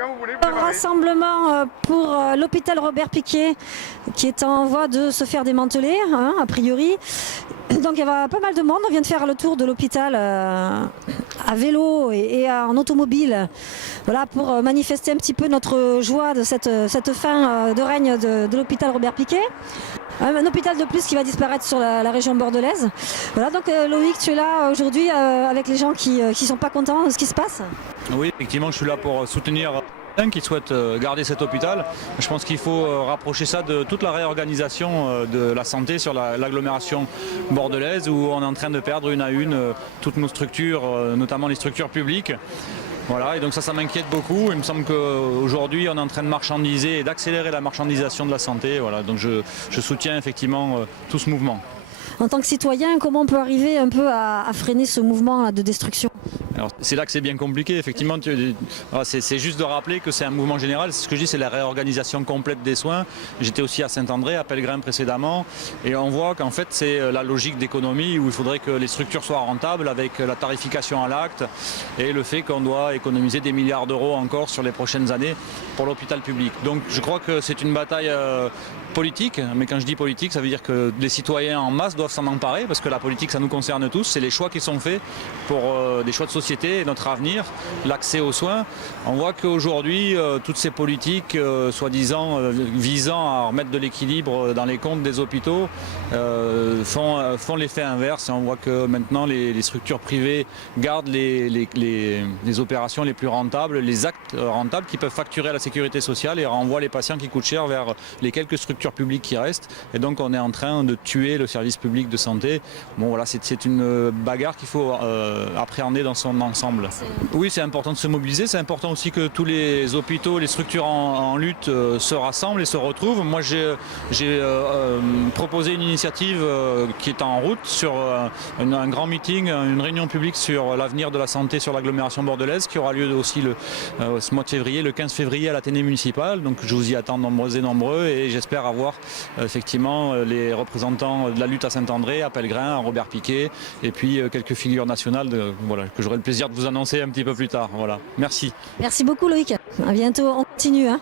Un rassemblement pour l'hôpital Robert Picquet qui est en voie de se faire démanteler, hein, a priori. Donc il y a pas mal de monde. On vient de faire le tour de l'hôpital à vélo et en automobile, voilà, pour manifester un petit peu notre joie de cette fin de règne de l'hôpital Robert Picquet. Un hôpital de plus qui va disparaître sur la région bordelaise. Voilà, donc Loïc, tu es là aujourd'hui avec les gens qui sont pas contents de ce qui se passe. Oui, effectivement, je suis là pour soutenir qui souhaitent garder cet hôpital. Je pense qu'il faut rapprocher ça de toute la réorganisation de la santé sur l'agglomération bordelaise, où on est en train de perdre une à une toutes nos structures, notamment les structures publiques. Voilà, et donc ça m'inquiète beaucoup. Il me semble qu'aujourd'hui on est en train de marchandiser et d'accélérer la marchandisation de la santé. Voilà, donc je soutiens effectivement tout ce mouvement. En tant que citoyen, comment on peut arriver un peu à freiner ce mouvement de destruction ? Alors, c'est là que c'est bien compliqué, effectivement. C'est juste de rappeler que c'est un mouvement général. Ce que je dis, c'est la réorganisation complète des soins. J'étais aussi à Saint-André, à Pellegrin précédemment, et on voit qu'en fait c'est la logique d'économie où il faudrait que les structures soient rentables avec la tarification à l'acte et le fait qu'on doit économiser des milliards d'euros encore sur les prochaines années pour l'hôpital public. Donc je crois que c'est une bataille politique, mais quand je dis politique, ça veut dire que les citoyens en masse doivent s'en emparer, parce que la politique, ça nous concerne tous. C'est les choix qui sont faits pour des choix de société, notre avenir, l'accès aux soins. On voit qu'aujourd'hui, toutes ces politiques, soi-disant visant à remettre de l'équilibre dans les comptes des hôpitaux, font l'effet inverse. Et on voit que maintenant, les structures privées gardent les opérations les plus rentables, les actes rentables qui peuvent facturer à la sécurité sociale et renvoient les patients qui coûtent cher vers les quelques structures publiques qui restent. Et donc, on est en train de tuer le service public de santé. Bon, voilà, c'est une bagarre qu'il faut appréhender dans son ensemble. Oui, c'est important de se mobiliser. C'est important aussi que tous les hôpitaux, les structures en lutte se rassemblent et se retrouvent. Moi, j'ai proposé une initiative qui est en route sur un grand meeting, une réunion publique sur l'avenir de la santé sur l'agglomération bordelaise qui aura lieu aussi ce mois de février, le 15 février à l'Athénée municipal. Donc je vous y attends nombreux et nombreux et j'espère avoir effectivement les représentants de la lutte à Saint-André, à Pellegrin, à Robert Picquet et puis quelques figures nationales voilà, que j'aurai le plaisir de vous annoncer un petit peu plus tard. Voilà. Merci. Merci beaucoup Loïc. À bientôt. On continue. Hein.